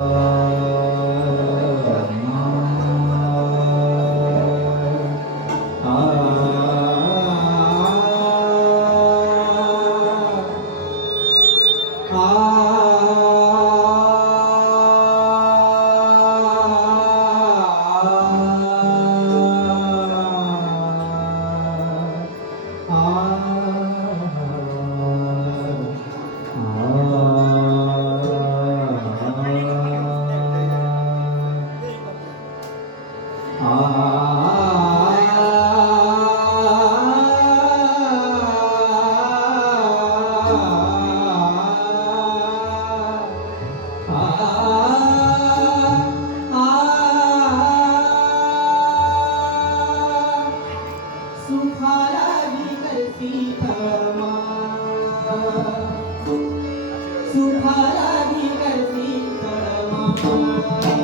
सुखाला सुखाला विकसी थमा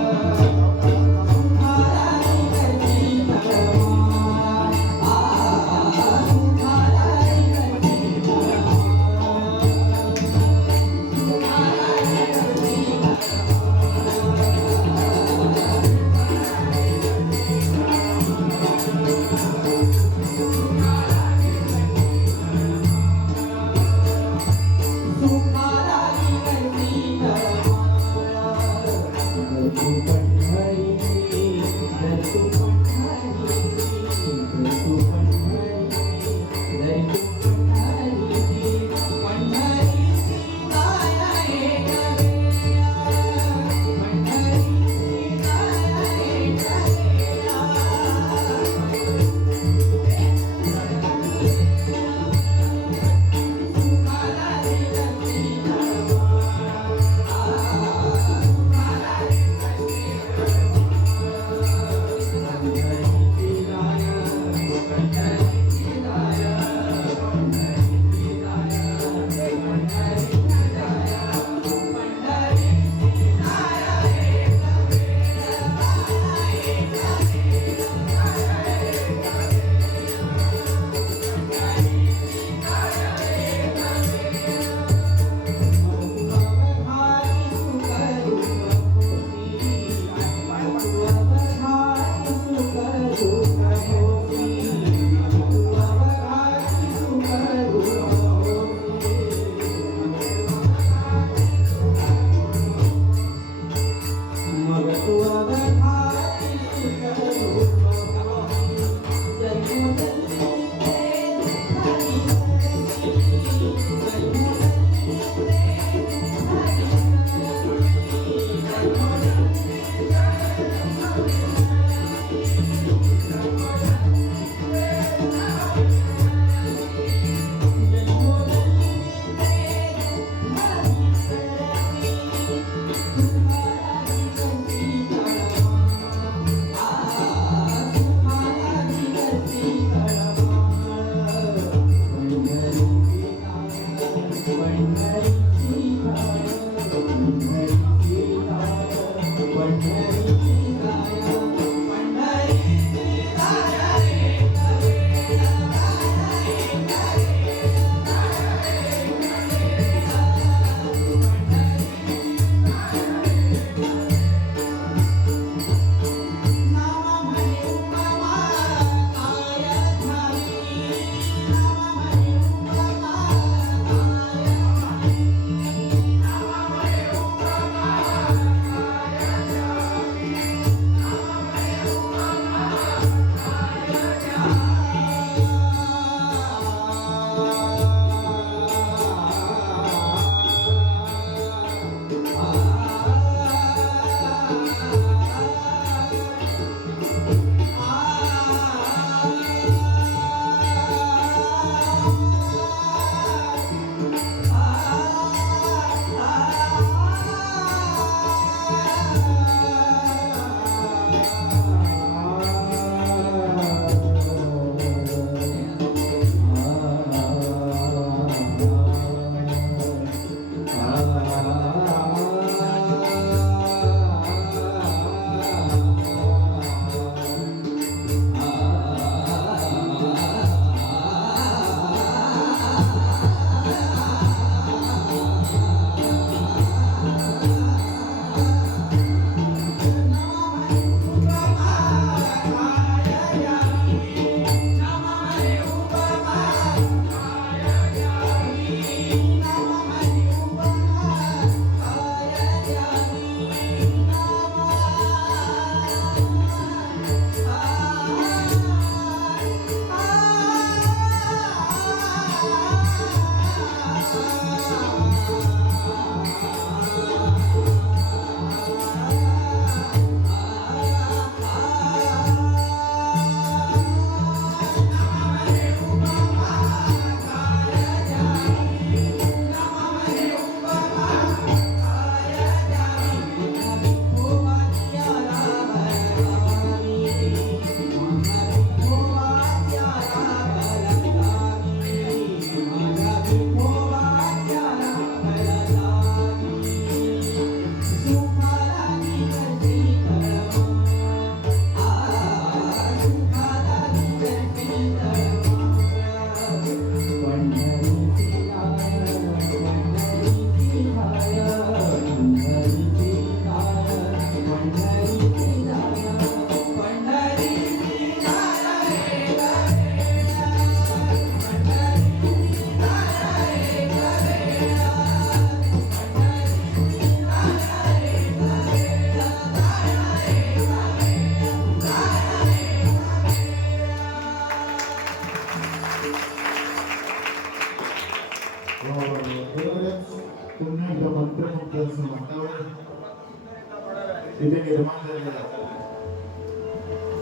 तिथे निर्माण झालेले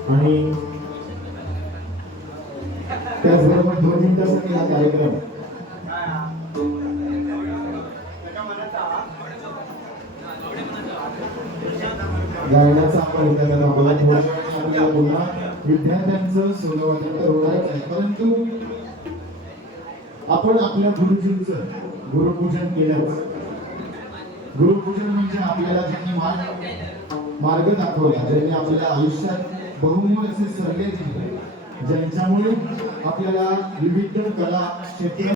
आणि त्याचबरोबर दोन मिनिटासाठी हा कार्यक्रम. गायनाचा आपण विचार त्याला आपल्याला थोड्या वेळाने आपल्याला पुन्हा विद्यार्थ्यांचं सोलोवादन तर होणारच आहे परंतु आपण आपल्या गुरुजींचं गुरुपूजन केलंच गुरुपूजन म्हणजे आपल्याला ज्यांनी मार्ग मार्ग दाखवला ज्यांनी आपल्या आयुष्यात बहुमूल असे सर्वे दिले ज्यांच्यामुळे आपल्याला विविध कला क्षेत्र